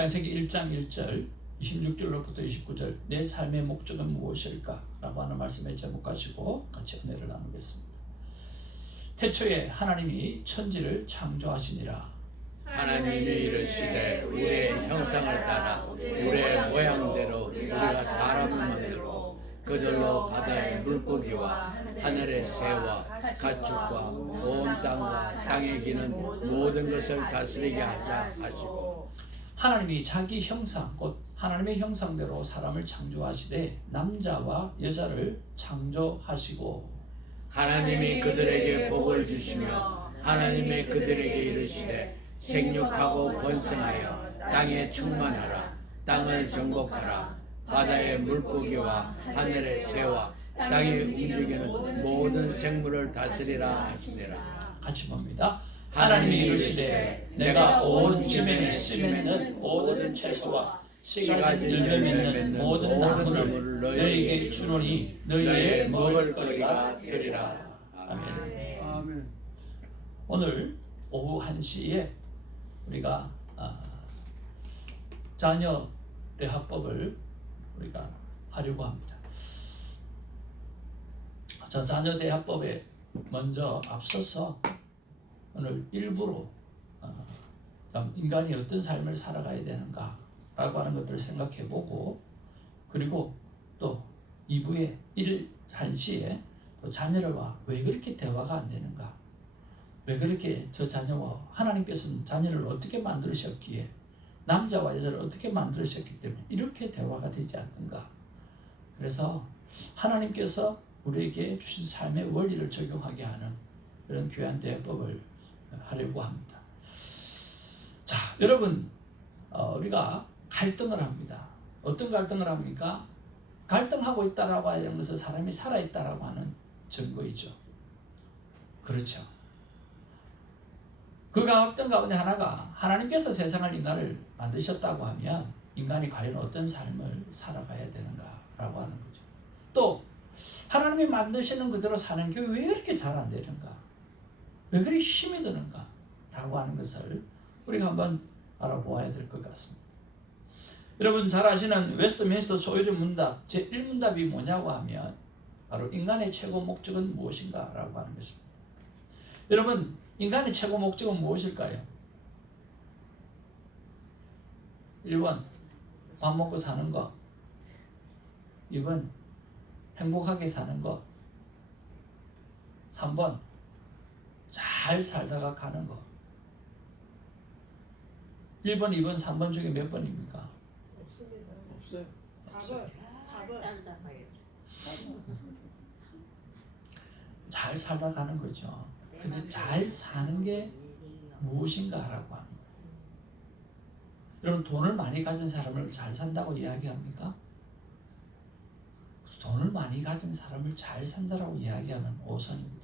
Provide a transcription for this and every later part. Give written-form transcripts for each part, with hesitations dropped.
창세기 1장 1절 26절로부터 29절 내 삶의 목적은 무엇일까? 라고 하는 말씀의 제목 가지고 같이 은혜를 나누겠습니다. 태초에 하나님이 천지를 창조하시니라. 하나님이 이르시되 우리의 형상을 따라 우리의 모양대로 우리가 사람을 만들고 그들로 바다의 물고기와 하늘의 새와 가축과 온 땅과 땅에 기는 모든 것을 다스리게 하자 하시고 하나님이 자기 형상 곧 하나님의 형상대로 사람을 창조하시되 남자와 여자를 창조하시고 하나님이 그들에게 복을 주시며 하나님의 그들에게 이르시되 생육하고 번성하여 땅에 충만하라. 땅을 정복하라. 바다의 물고기와 하늘의 새와 땅에 움직이는 모든 생물을 다스리라 하시니라. 같이 봅니다. 하나님이 이르시되 내가 온 지면에 씨 맺는 모든 채소와 씨가지 열매 맺는 모든 나무를 너희에게 주노니 너희의 먹을 거리가 되리라. 아멘. 아멘. 오늘 오후 1시에 우리가 자녀 대화법을 우리가 하려고 합니다. 자, 자녀 대화법에 먼저 앞서서 오늘 일부로 인간이 어떤 삶을 살아가야 되는가 라고 하는 것들을 생각해보고, 그리고 또 2부에 1시에 또 자녀와 왜 그렇게 대화가 안 되는가, 왜 그렇게 저 자녀와 하나님께서는 자녀를 어떻게 만드셨기에 남자와 여자를 어떻게 만드셨기 때문에 이렇게 대화가 되지 않는가. 그래서 하나님께서 우리에게 주신 삶의 원리를 적용하게 하는 그런 귀한 대화법을 하려고 합니다. 자, 여러분, 우리가 갈등을 합니다. 어떤 갈등을 합니까? 갈등하고 있다라고 하는 것은 사람이 살아있다라고 하는 증거이죠. 그렇죠. 그 어떤 가운데 하나가 하나님께서 세상을 인간을 만드셨다고 하면 인간이 과연 어떤 삶을 살아가야 되는가라고 하는 거죠. 또 하나님이 만드시는 그대로 사는 게 왜 이렇게 잘 안 되는가? 왜 그리 힘이 드는가? 라고 하는 것을 우리가 한번 알아보아야 될 것 같습니다. 여러분 잘 아시는 웨스트민스터 소유리 문답 제1문답이 뭐냐고 하면 바로 인간의 최고 목적은 무엇인가? 라고 하는 것입니다. 여러분, 인간의 최고 목적은 무엇일까요? 1번 밥 먹고 사는 것, 2번 행복하게 사는 것, 3번 잘 살다가 가는 것. 1번, 2번, 3번 중에 몇 번입니까? 없습니다. 없어요. 4번. 잘 살다 가는 거죠. 근데 잘 사는 게 무엇인가라고 합니다. 여러분, 돈을 많이 가진 사람을 잘 산다고 이야기합니까? 돈을 많이 가진 사람을 잘 산다라고 이야기하는 오선입니다.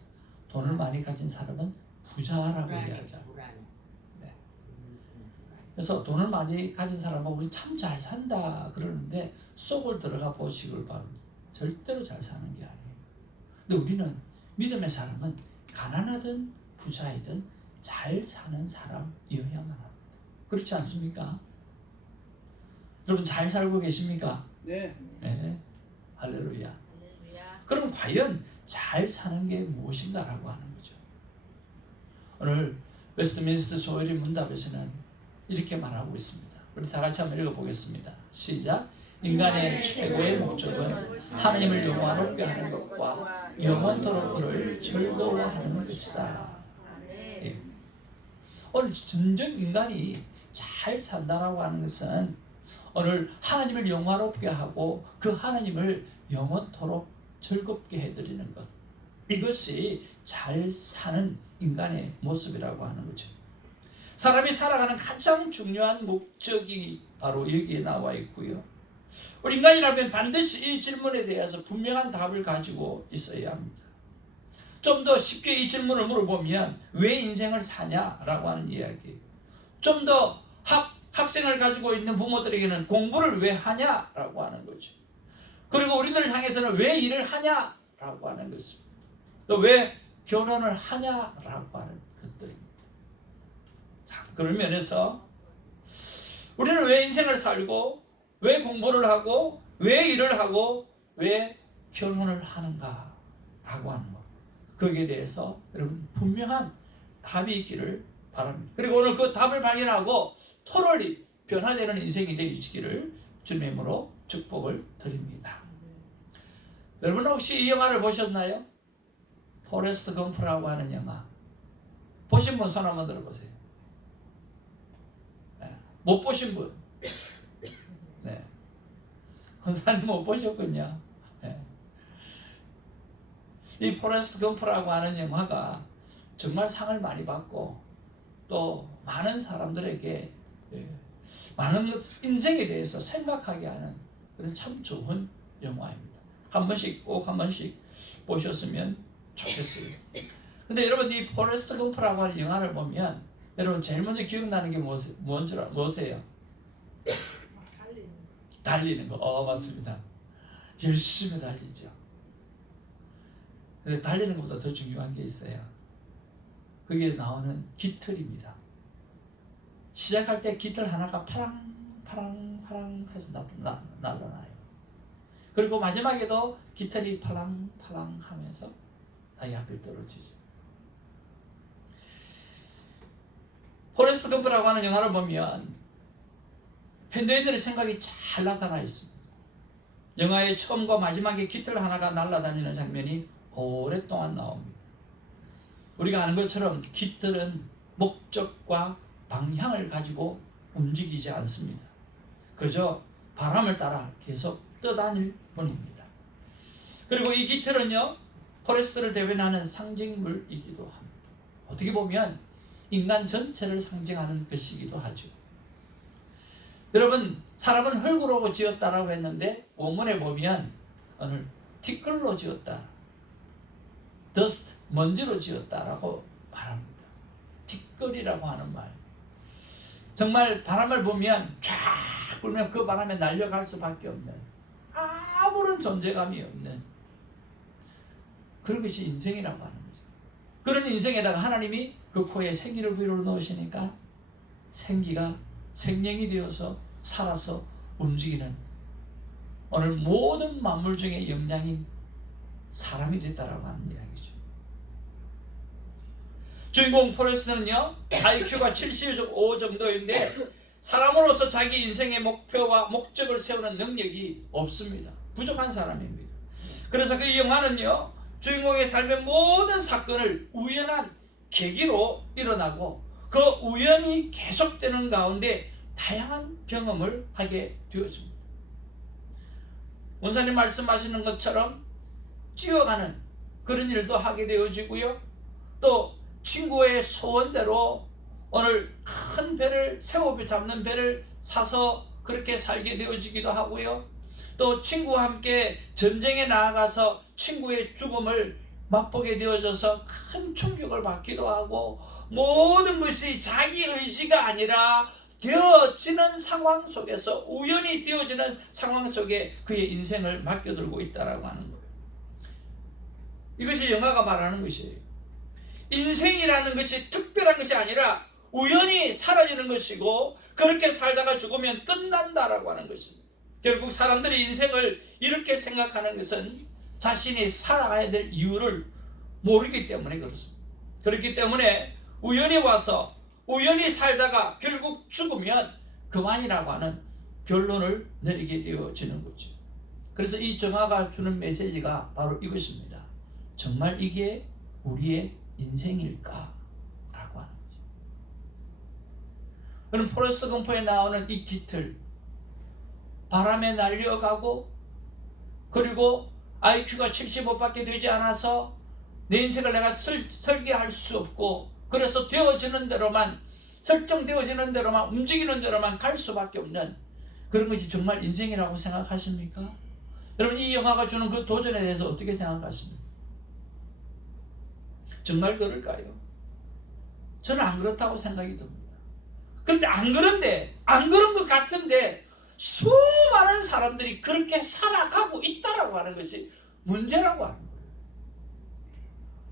돈을 많이 가진 사람은 부자라고 이야기합니다. 네. 그래서 돈을 많이 가진 사람은 우리 참 잘 산다 그러는데 속을 들어가 보시길 바랍니다. 절대로 잘 사는 게 아니에요. 근데 우리는 믿음의 사람은 가난하든 부자이든 잘 사는 사람이어야만 합니다. 그렇지 않습니까? 여러분 잘 살고 계십니까? 네. 네. 할렐루야. 그럼 과연 잘 사는 게 무엇인가라고 하는 거죠. 오늘 웨스트민스터 소유리 문답에서는 이렇게 말하고 있습니다. 우리 다 같이 한번 읽어보겠습니다. 시작. 인간의 최고의 목적은 하나님을 영화롭게 하는 것과 영원토록 그를 즐거워하는 것이다. 예. 오늘 진정 인간이 잘 산다라고 하는 것은 오늘 하나님을 영화롭게 하고 그 하나님을 영원토록 즐겁게 해드리는 것, 이것이 잘 사는 인간의 모습이라고 하는 거죠. 사람이 살아가는 가장 중요한 목적이 바로 여기에 나와 있고요. 우리 인간이라면 반드시 이 질문에 대해서 분명한 답을 가지고 있어야 합니다. 좀 더 쉽게 이 질문을 물어보면 왜 인생을 사냐라고 하는 이야기예요. 좀 더 학생을 가지고 있는 부모들에게는 공부를 왜 하냐라고 하는 거죠. 그리고 우리들을 향해서는 왜 일을 하냐라고 하는 것입니다. 또 왜 결혼을 하냐라고 하는 것들입니다. 자, 그런 면에서 우리는 왜 인생을 살고, 왜 공부를 하고, 왜 일을 하고, 왜 결혼을 하는가 라고 하는 것. 거기에 대해서 여러분 분명한 답이 있기를 바랍니다. 그리고 오늘 그 답을 발견하고 토럴리 변화되는 인생이 되시기를 주님으로 축복을 드립니다. 여러분 혹시 이 영화를 보셨나요? 포레스트 검프라고 하는 영화. 보신 분 손 한번 들어보세요. 네. 못 보신 분. 네. 권사님 못 보셨군요. 네. 이 포레스트 검프라고 하는 영화가 정말 상을 많이 받고 또 많은 사람들에게 많은 인생에 대해서 생각하게 하는 그런 참 좋은 영화입니다. 꼭 한 번씩 보셨으면 좋겠어요. 근데 여러분 이 포레스트 검프라고 하는 영화를 보면 여러분 제일 먼저 기억나는 게 무엇이에요? 달리는 거. 맞습니다. 열심히 달리죠. 근데 달리는 것보다 더 중요한 게 있어요. 거기에 나오는 깃털입니다. 시작할 때 깃털 하나가 파랑 해서 날아나요. 그리고 마지막에도 깃털이 파랑 하면서 다시 앞에 떨어지죠. 포레스트 검프라고 하는 영화를 보면 현대인들의 생각이 잘 나타나 있습니다. 영화의 처음과 마지막에 깃털 하나가 날아다니는 장면이 오랫동안 나옵니다. 우리가 아는 것처럼 깃털은 목적과 방향을 가지고 움직이지 않습니다. 그저 바람을 따라 계속 떠다닐 뿐입니다. 그리고 이 깃털은요, 포레스트를 대변하는 상징물이기도 합니다. 어떻게 보면 인간 전체를 상징하는 것이기도 하죠. 여러분, 사람은 흙으로 지었다라고 했는데 원문에 보면 오늘 티끌로 지었다, dust, 먼지로 지었다라고 말합니다. 티끌이라고 하는 말. 정말 바람을 보면 쫙 불면 그 바람에 날려갈 수밖에 없는, 아무런 존재감이 없는 그런 것이 인생이라고 하는 거죠. 그런 인생에다가 하나님이 그 코에 생기를 불어 넣으시니까 생기가 생명이 되어서 살아서 움직이는 오늘 모든 만물 중에 영장인 사람이 됐다라고 하는 이야기죠. 주인공 포레스트는요, IQ가 75 정도인데 사람으로서 자기 인생의 목표와 목적을 세우는 능력이 없습니다. 부족한 사람입니다. 그래서 그 영화는요, 주인공의 삶의 모든 사건을 우연한 계기로 일어나고 그 우연이 계속되는 가운데 다양한 경험을 하게 되어집니다. 원사님 말씀하시는 것처럼 뛰어가는 그런 일도 하게 되어지고요. 또 친구의 소원대로 오늘 큰 배를, 새우 잡는 배를 사서 그렇게 살게 되어지기도 하고요. 또 친구와 함께 전쟁에 나아가서 친구의 죽음을 맛보게 되어져서 큰 충격을 받기도 하고, 모든 것이 자기 의지가 아니라 되어지는 상황 속에서, 우연히 되어지는 상황 속에 그의 인생을 맡겨들고 있다라고 하는 거예요. 이것이 영화가 말하는 것이에요. 인생이라는 것이 특별한 것이 아니라 우연히 사라지는 것이고, 그렇게 살다가 죽으면 끝난다라고 하는 것입니다. 결국 사람들이 인생을 이렇게 생각하는 것은 자신이 살아가야 될 이유를 모르기 때문에 그렇습니다. 그렇기 때문에 우연히 와서 우연히 살다가 결국 죽으면 그만이라고 하는 결론을 내리게 되어지는 거죠. 그래서 이 정화가 주는 메시지가 바로 이것입니다. 정말 이게 우리의 인생일까? 라고 하는 거죠. 그럼 포레스트 검프에 나오는 이 깃털, 바람에 날려가고, 그리고 IQ가 75밖에 되지 않아서 내 인생을 내가 설계할 수 없고, 그래서 되어지는 대로만, 설정되어지는 대로만, 움직이는 대로만 갈 수밖에 없는 그런 것이 정말 인생이라고 생각하십니까? 여러분, 이 영화가 주는 그 도전에 대해서 어떻게 생각하십니까? 정말 그럴까요? 저는 안 그렇다고 생각이 듭니다. 그런데 안 그런 것 같은데 수많은 사람들이 그렇게 살아가고 있다라고 하는 것이 문제라고 하는 거예요.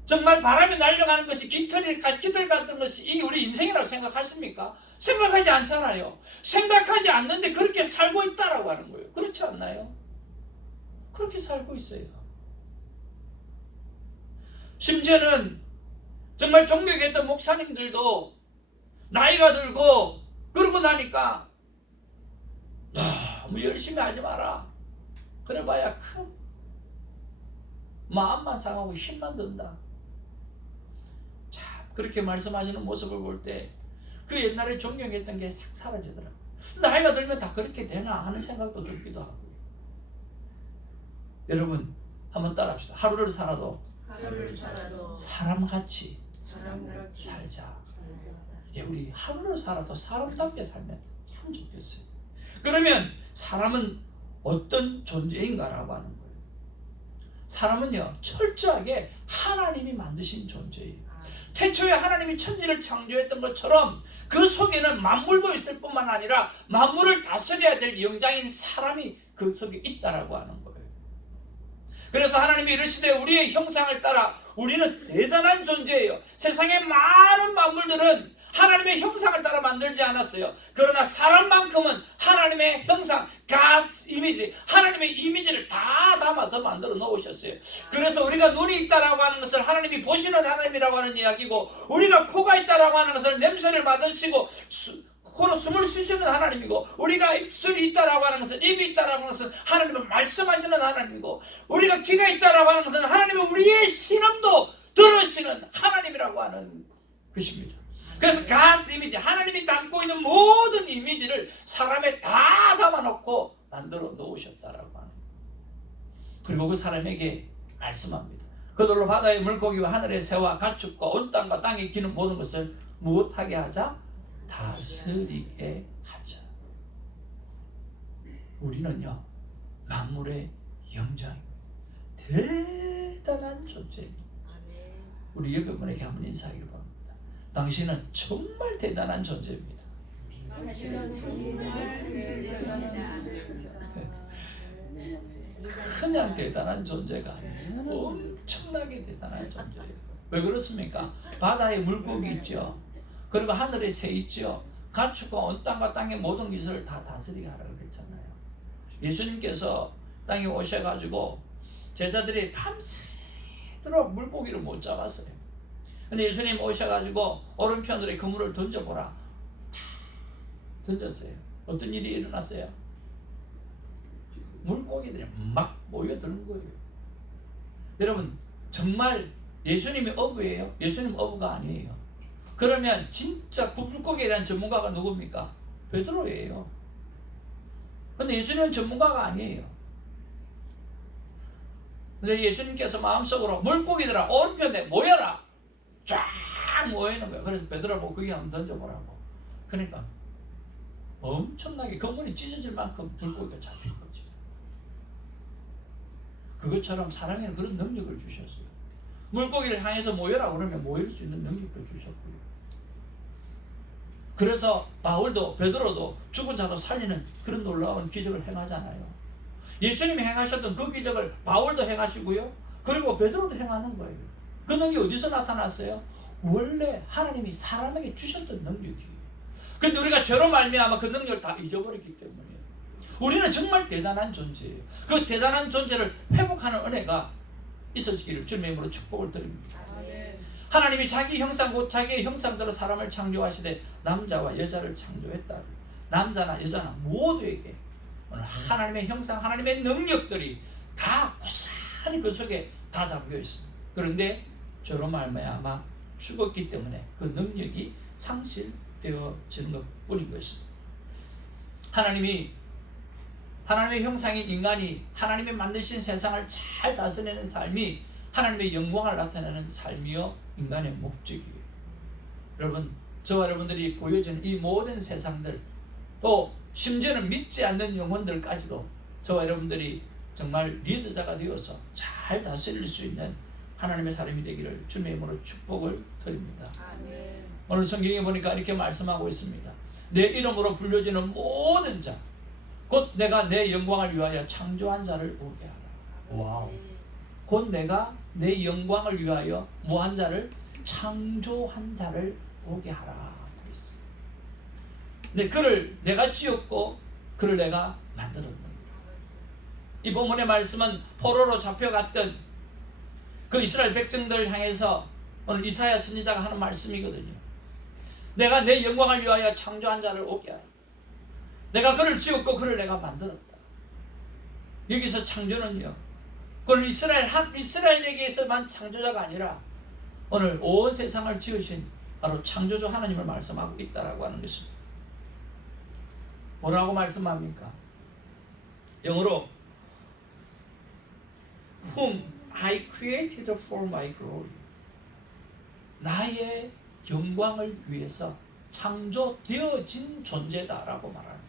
정말 바람이 날려가는 것이 깃털 같은 것이 이 우리 인생이라고 생각하십니까? 생각하지 않잖아요. 생각하지 않는데 그렇게 살고 있다라고 하는 거예요. 그렇지 않나요? 그렇게 살고 있어요. 심지어는 정말 존경했던 목사님들도 나이가 들고 그러고 나니까 너무 열심히 하지 마라. 그래봐야 큰 마음만 상하고 힘만 든다. 참 그렇게 말씀하시는 모습을 볼 때 그 옛날에 존경했던 게 싹 사라지더라고요. 나이가 들면 다 그렇게 되나 하는 생각도 들기도 하고요. 여러분 한번 따라합시다. 하루를 살아도 사람같이 살자. 예, 우리 하루를 살아도 사람답게 살면 참 좋겠어요. 그러면 사람은 어떤 존재인가라고 하는 거예요. 사람은요 철저하게 하나님이 만드신 존재예요. 태초에 하나님이 천지를 창조했던 것처럼 그 속에는 만물도 있을 뿐만 아니라 만물을 다스려야 될 영장인 사람이 그 속에 있다라고 하는 거예요. 그래서 하나님이 이르시되 우리의 형상을 따라 우리는 대단한 존재예요. 세상의 많은 만물들은 하나님의 형상을 따라 만들지 않았어요. 그러나 사람만큼은 하나님의 형상, God's 이미지, 하나님의 이미지를 다 담아서 만들어 놓으셨어요. 그래서 우리가 눈이 있다라고 하는 것을 하나님이 보시는 하나님이라고 하는 이야기고, 우리가 코가 있다라고 하는 것을 냄새를 맡으시고 코로 숨을 쉬시는 하나님이고, 우리가 입술이 있다라고 하는 것은, 입이 있다라고 하는 것은 하나님은 말씀하시는 하나님이고, 우리가 귀가 있다라고 하는 것은 하나님은 우리의 신음도 들으시는 하나님이라고 하는 것입니다. 그래서 God's 이미지, 하나님이 담고 있는 모든 이미지를 사람에 다 담아놓고 만들어 놓으셨다라고 하는 거예요. 그리고 그 사람에게 말씀합니다. 그들로 바다의 물고기와 하늘의 새와 가축과 온 땅과 땅에 기는 모든 것을 무엇하게 하자? 다스리게 하자. 우리는요 만물의 영장입니다. 대단한 존재입니다. 우리 여러분에게 한번 인사하기를 바랍니다. 당신은 정말 대단한 존재입니다. 그냥 대단한 존재가 아니에요. 엄청나게 대단한 존재예요. 왜 그렇습니까? 바다에 물고기 있죠. 그리고 하늘에 새 있죠. 가축과 온 땅과 땅의 모든 기술을 다 다스리게 하라고 그랬잖아요. 예수님께서 땅에 오셔가지고 제자들이 밤새도록 물고기를 못 잡았어요. 근데 예수님 오셔가지고 오른편으로 그물을 던져보라. 다 던졌어요. 어떤 일이 일어났어요? 물고기들이 막 모여드는 거예요. 여러분 정말 예수님이 어부예요? 예수님 어부가 아니에요. 그러면 진짜 물고기에 대한 전문가가 누굽니까? 베드로예요. 근데 예수님은 전문가가 아니에요. 근데 예수님께서 마음속으로 물고기들아 오른편에 모여라. 쫙 모이는 거예요. 그래서 베드로 보고 거기 한번 던져보라고. 그러니까 엄청나게 그물이 찢어질 만큼 물고기가 잡힌 거죠. 그것처럼 사람에게는 그런 능력을 주셨어요. 물고기를 향해서 모여라 그러면 모일 수 있는 능력도 주셨고요. 그래서 바울도 베드로도 죽은 자도 살리는 그런 놀라운 기적을 행하잖아요. 예수님이 행하셨던 그 기적을 바울도 행하시고요. 그리고 베드로도 행하는 거예요. 그 능력이 어디서 나타났어요? 원래 하나님이 사람에게 주셨던 능력이에요. 근데 우리가 죄로 말미암아 그 능력을 다 잊어버렸기 때문에 우리는 정말 대단한 존재예요. 그 대단한 존재를 회복하는 은혜가 있어지기를 주님의 이름으로 축복을 드립니다. 하나님이 자기 형상 곧 자기의 형상대로 사람을 창조하시되 남자와 여자를 창조했다. 남자나 여자나 모두에게 오늘 하나님의 형상, 하나님의 능력들이 다 고스란히 그 속에 다 잠겨 있습니다. 그런데 죄로 말미암아 죽었기 때문에 그 능력이 상실되어지는 것뿐인 것입니다. 하나님의 형상인 인간이 하나님이 만드신 세상을 잘 다스리는 삶이 하나님의 영광을 나타내는 삶이요 인간의 목적이에요. 여러분, 저와 여러분들이 보여지는 이 모든 세상들, 또 심지어는 믿지 않는 영혼들까지도 저와 여러분들이 정말 리더자가 되어서 잘 다스릴 수 있는 하나님의 사람이 되기를 주님의 이름으로 축복을 드립니다. 아멘. 오늘 성경에 보니까 이렇게 말씀하고 있습니다. 내 이름으로 불려지는 모든 자, 곧 내가 내 영광을 위하여 창조한 자를 오게 하라. 와우. 곧 내가 내 영광을 위하여 뭐한 자를? 창조한 자를 오게 하라. 그를 내가 지었고 그를 내가 만들었느니라. 이 본문의 말씀은 포로로 잡혀갔던 그 이스라엘 백성들을 향해서 오늘 이사야 선지자가 하는 말씀이거든요. 내가 내 영광을 위하여 창조한 자를 오게 하라. 내가 그를 지었고 그를 내가 만들었다. 여기서 창조는요, 그는 이스라엘에게서만 창조자가 아니라 오늘 온 세상을 지으신 바로 창조주 하나님을 말씀하고 있다라고 하는 것입니다. 뭐라고 말씀합니까? 영어로 Whom I created for my glory. 나의 영광을 위해서 창조되어진 존재다라고 말합니다.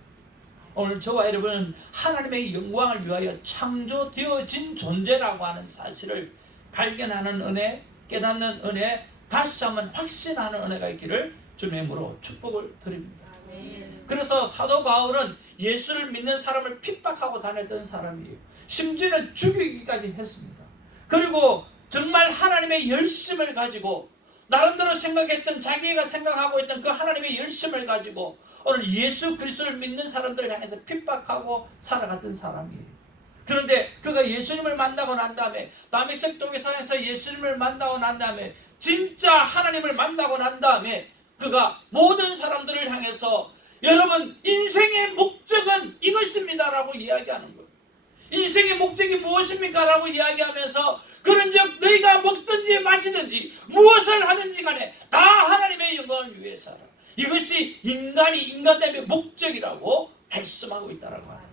오늘 저와 여러분은 하나님의 영광을 위하여 창조되어진 존재라고 하는 사실을 발견하는 은혜, 깨닫는 은혜, 다시 한번 확신하는 은혜가 있기를 주님의 이름으로 축복을 드립니다. 그래서 사도 바울은 예수를 믿는 사람을 핍박하고 다녔던 사람이에요. 심지어는 죽이기까지 했습니다. 그리고 정말 하나님의 열심을 가지고 나름대로 생각했던, 자기가 생각하고 있던 그 하나님의 열심을 가지고 오늘 예수 그리스도를 믿는 사람들을 향해서 핍박하고 살아갔던 사람이에요. 그런데 그가 예수님을 만나고 난 다음에, 다메섹 동에서 예수님을 만나고 난 다음에, 진짜 하나님을 만나고 난 다음에 그가 모든 사람들을 향해서 여러분 인생의 목적은 이것입니다라고 이야기하는 거예요. 인생의 목적이 무엇입니까? 라고 이야기하면서 그런즉 너희가 먹든지 마시든지 무엇을 하든지 간에 다 하나님의 영광을 위해서 하라. 이것이 인간이 인간됨의 목적이라고 말씀하고 있다라고 합니다.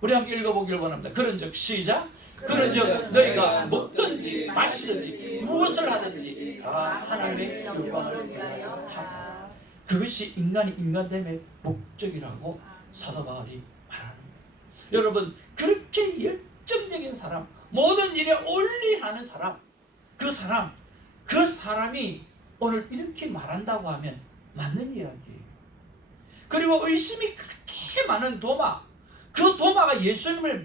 우리 함께 읽어보기를 원합니다. 그런즉 시작. 그런즉 너희가 먹든지 마시든지 무엇을 하든지 다 하나님의 영광을 위하여 하라. 그것이 인간이 인간됨의 목적이라고 사도 바울이 말하는 거예요. 여러분, 그렇게 열정적인 사람, 모든 일에 올리하는 사람, 그 사람이 오늘 이렇게 말한다고 하면 맞는 이야기예요. 그리고 의심이 그렇게 많은 도마, 그 도마가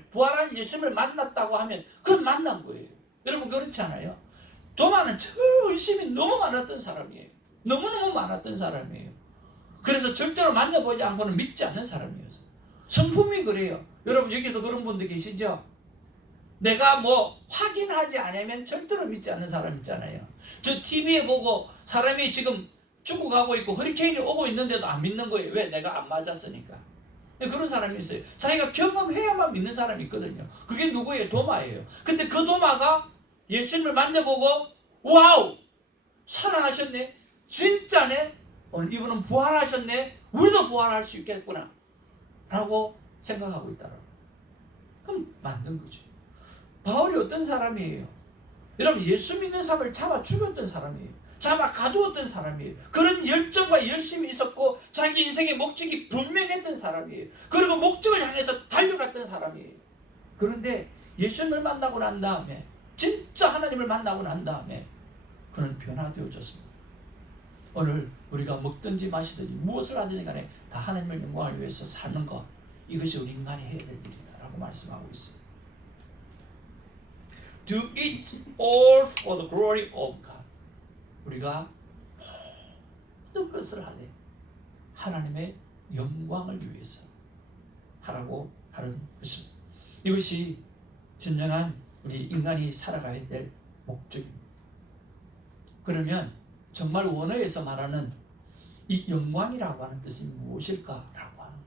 부활한 예수님을 만났다고 하면 그건 만난 거예요. 여러분 그렇지 않아요? 도마는 저 의심이 너무 많았던 사람이에요. 너무너무 많았던 사람이에요. 그래서 절대로 만나보지 않고는 믿지 않는 사람이었어요. 성품이 그래요. 여러분 여기서 그런 분들 계시죠? 내가 뭐 확인하지 않으면 절대로 믿지 않는 사람 있잖아요. 저 TV에 보고 사람이 지금 죽어가고 있고 허리케인이 오고 있는데도 안 믿는 거예요. 왜? 내가 안 맞았으니까. 그런 사람이 있어요. 자기가 경험해야만 믿는 사람이 있거든요. 그게 누구예요? 도마예요. 근데 그 도마가 예수님을 만져보고 와우! 살아나셨네? 진짜네? 오늘 이분은 부활하셨네? 우리도 부활할 수 있겠구나 라고 생각하고 있다라고. 그럼 맞는 거죠. 바울이 어떤 사람이에요? 여러분 예수 믿는 사람을 잡아 죽였던 사람이에요. 잡아 가두었던 사람이에요. 그런 열정과 열심이 있었고 자기 인생의 목적이 분명했던 사람이에요. 그리고 목적을 향해서 달려갔던 사람이에요. 그런데 예수님을 만나고 난 다음에, 진짜 하나님을 만나고 난 다음에 그는 변화되어졌습니다. 오늘 우리가 먹든지 마시든지 무엇을 하든지 간에 다 하나님의 영광을 위해서 사는 것, 이것이 우리 인간이 해야 될 일이다 라고 말씀하고 있습니다. Do it all for the glory of God. 우리가 모든 것을 하되 하나님의 영광을 위해서 하라고 하는 것입니다. 이것이 진정한 우리 인간이 살아가야 될 목적입니다. 그러면 정말 원어에서 말하는 이 영광이라고 하는 뜻이 무엇일까라고 하는 거예요.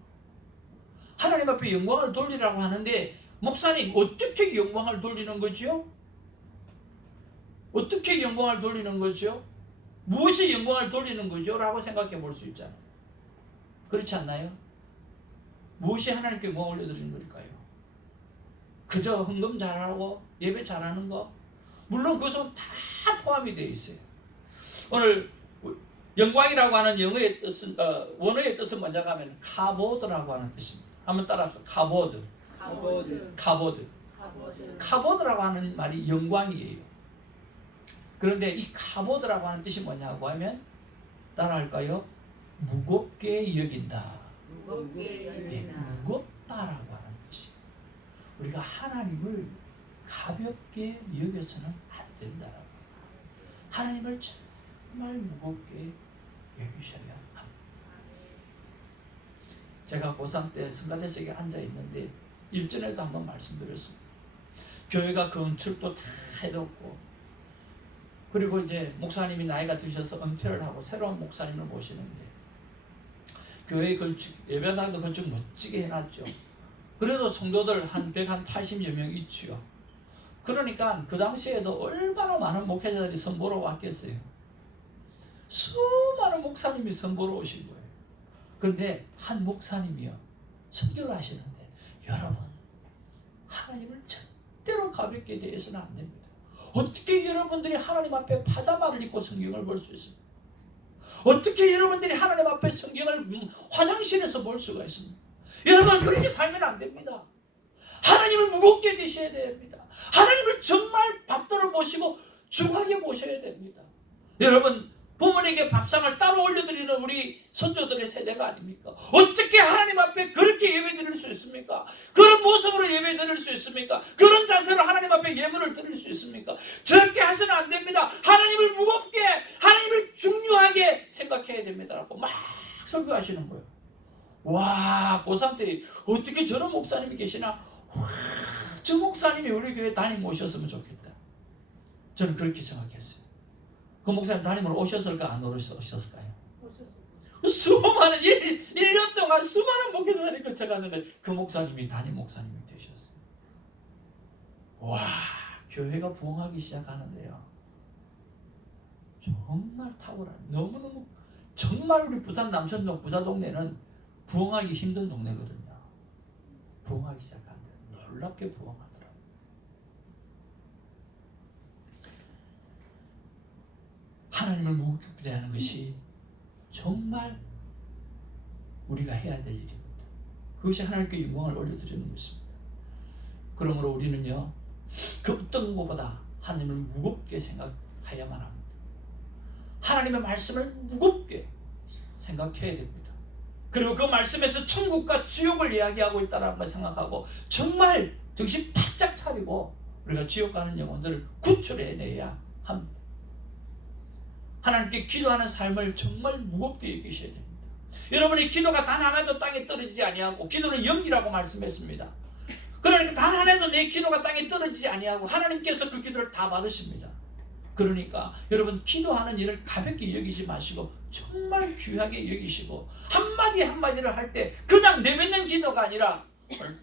하나님 앞에 영광을 돌리라고 하는데 목사님 어떻게 영광을 돌리는 거죠? 어떻게 영광을 돌리는 거죠? 무엇이 영광을 돌리는 거죠? 라고 생각해 볼 수 있잖아요. 그렇지 않나요? 무엇이 하나님께 영광을 올려드리는 걸까요? 그저 헌금 잘하고 예배 잘하는 거? 물론 그것은 다 포함이 되어 있어요. 오늘 영광이라고 하는 영어의 뜻은, 원어의 뜻은 먼저 가면 카보드라고 하는 뜻입니다. 한번 따라합시다. 카보드라고 하는 말이 영광이에요. 그런데 이 카보드라고 하는 뜻이 뭐냐고 하면 따라할까요? 무겁게 여긴다. 무겁다라고 하는 뜻이에요. 우리가 하나님을 가볍게 여겨서는 안 된다라고. 하나님을 정말 무겁게 여기셔야 합니다. 제가 고3 때 성가대석에 앉아 있는데 일전에도 한번 말씀드렸습니다. 교회가 건축도 다 해놓고 그리고 이제 목사님이 나이가 드셔서 은퇴를 하고 새로운 목사님을 모시는데 교회 건축 예배당도 건축 멋지게 해놨죠. 그래도 성도들 한 180여 명 있지요. 그러니까 그 당시에도 얼마나 많은 목회자들이 선보러 왔겠어요. 수많은 목사님이 선보러 오신 거예요. 그런데 한 목사님이요 설교를 하시는데 여러분 하나님을 절대로 가볍게 대해서는 안 됩니다. 어떻게 여러분들이 하나님 앞에 파자마를 입고 성경을 볼 수 있습니까? 어떻게 여러분들이 하나님 앞에 성경을 화장실에서 볼 수가 있습니까? 여러분 그렇게 살면 안 됩니다. 하나님을 무겁게 계셔야 됩니다. 하나님을 정말 받들어 보시고 중하게 보셔야 됩니다. 여러분 부모님에게 밥상을 따로 올려드리는 우리 선조들의 세대가 아닙니까? 어떻게 하나님 앞에 그렇게 예배드릴 수 있습니까? 그런 모습으로 예배드릴 수 있습니까? 그런 자세로 하나님 앞에 예물을 드릴 수 있습니까? 저렇게 해서는 안 됩니다. 하나님을 무겁게 하나님을 중요하게 생각해야 됩니다라고 막 설교하시는 거예요. 와 고3 때 어떻게 저런 목사님이 계시나? 와, 저 목사님이 우리 교회 담임 오셨으면 좋겠다. 저는 그렇게 생각했어요. 그 목사님 담임을 오셨을까 안 오셨을까요? 오셨어요. 수많은 1년 동안 수많은 목회자들이 거쳐갔는데 그 목사님이 담임 목사님이 되셨어요. 와 교회가 부흥하기 시작하는데요. 정말 탁월한 너무너무 정말 우리 부산 남천동 부자동네는 부흥하기 힘든 동네거든요. 부흥하기 시작하는데 놀랍게 부흥하더라고요. 하나님을 무겁게 대하는 것이 정말 우리가 해야 될 일입니다. 그것이 하나님께 영광을 올려드리는 것입니다. 그러므로 우리는요 그 어떤 것보다 하나님을 무겁게 생각해야만 합니다. 하나님의 말씀을 무겁게 생각해야 됩니다. 그리고 그 말씀에서 천국과 지옥을 이야기하고 있다는 걸 생각하고 정말 정신 바짝 차리고 우리가 지옥 가는 영혼들을 구출해내야 합니다. 하나님께 기도하는 삶을 정말 무겁게 여기셔야 됩니다. 여러분의 기도가 단 하나도 땅에 떨어지지 아니하고 기도는 영이라고 말씀했습니다. 그러니까 단 하나도 내 기도가 땅에 떨어지지 아니하고 하나님께서 그 기도를 다 받으십니다. 그러니까 여러분 기도하는 일을 가볍게 여기지 마시고 정말 귀하게 여기시고 한마디 한마디를 할 때 그냥 내뱉는 기도가 아니라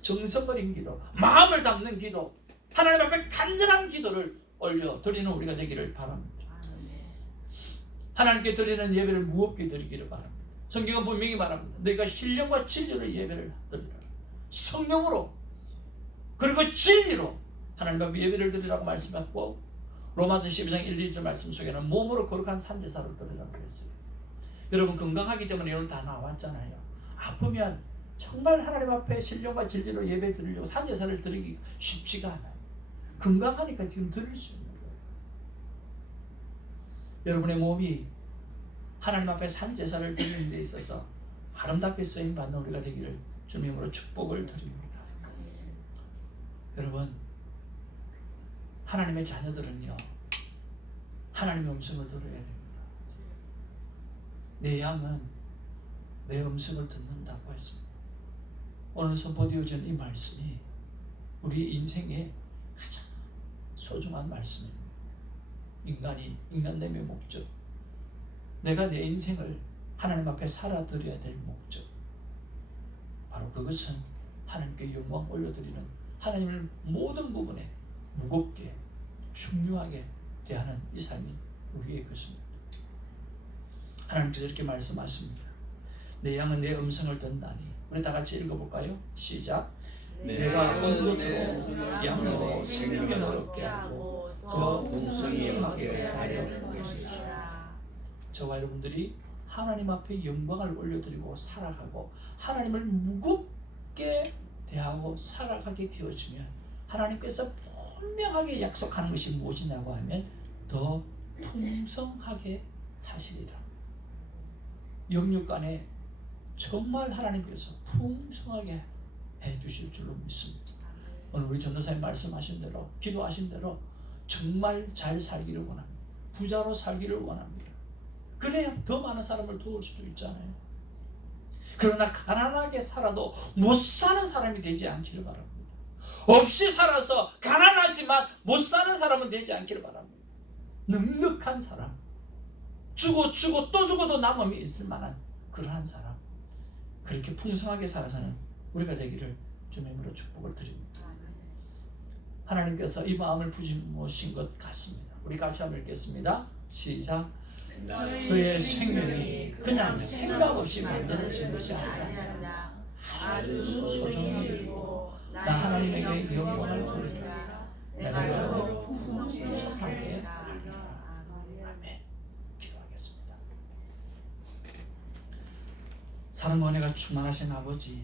정성어린 기도, 마음을 담는 기도, 하나님 앞에 간절한 기도를 올려드리는 우리가 되기를 바랍니다. 하나님께 드리는 예배를 무겁게 드리기를 바랍니다. 성경은 분명히 말합니다. 너희가 신령과 진리로 예배를 드리라. 성령으로 그리고 진리로 하나님 앞에 예배를 드리라고 말씀했고 로마서 12장 1, 2절 말씀 속에는 몸으로 거룩한 산제사를 드리라고 했어요. 여러분 건강하기 때문에 이런 다 나왔잖아요. 아프면 정말 하나님 앞에 신령과 진리로 예배 드리려고 산제사를 드리기 쉽지가 않아요. 건강하니까 지금 드릴 수 있는 거예요. 여러분의 몸이 하나님 앞에 산제사를 드리는 데 있어서 아름답게 쓰임받는 우리가 되기를 주님으로 축복을 드립니다. 여러분 하나님의 자녀들은요 하나님의 음성을 들어야 됩니다. 내 양은 내 음성을 듣는다고 했습니다. 오늘 선포되어진 이 말씀이 우리 인생의 가장 소중한 말씀입니다. 인간됨의 목적, 내가 내 인생을 하나님 앞에 살아드려야 될 목적, 바로 그것은 하나님께 영광 올려드리는 하나님을 모든 부분에 무겁게 중요하게 대하는 이 삶이 우리의 것입니다. 하나님께서 이렇게 말씀하십니다. 내 양은 내 음성을 듣나니. 우리 다 같이 읽어볼까요? 시작. 내가 온 것으로 양으로 생명을 얻게 하고 더 풍성하게 하려는 것이다. 저와 여러분들이 하나님 앞에 영광을 올려드리고 살아가고 하나님을 무겁게 대하고 살아가게 되어지면 하나님께서 분명하게 약속하는 것이 무엇이냐고 하면 더 풍성하게 하시리라. 영육간에 정말 하나님께서 풍성하게 해주실 줄로 믿습니다. 오늘 우리 전도사님 말씀하신 대로 기도하신 대로 정말 잘 살기를 원합니다. 부자로 살기를 원합니다. 그래야 더 많은 사람을 도울 수도 있잖아요. 그러나 가난하게 살아도 못 사는 사람이 되지 않기를 바랍니다. 없이 살아서 가난하지만 못 사는 사람은 되지 않기를 바랍니다. 넉넉한 사람, 주고 또 주고도 남음이 있을 만한 그러한 사람, 그렇게 풍성하게 살아서는 우리가 되기를 주님으로 축복을 드립니다. 하나님께서 이 마음을 부심으신 것 같습니다. 우리 같이 한번 읽겠습니다. 시작. 그의 생명이 그냥 생각 없이 만들어진 것이 아니라 아주 소중히 이루고 나 하나님에게 영광을 돌리리라. 내가 여러분을 풍성하게 하리라. 아멘. 기도하겠습니다. 사랑과 은혜가 충만하신 아버지,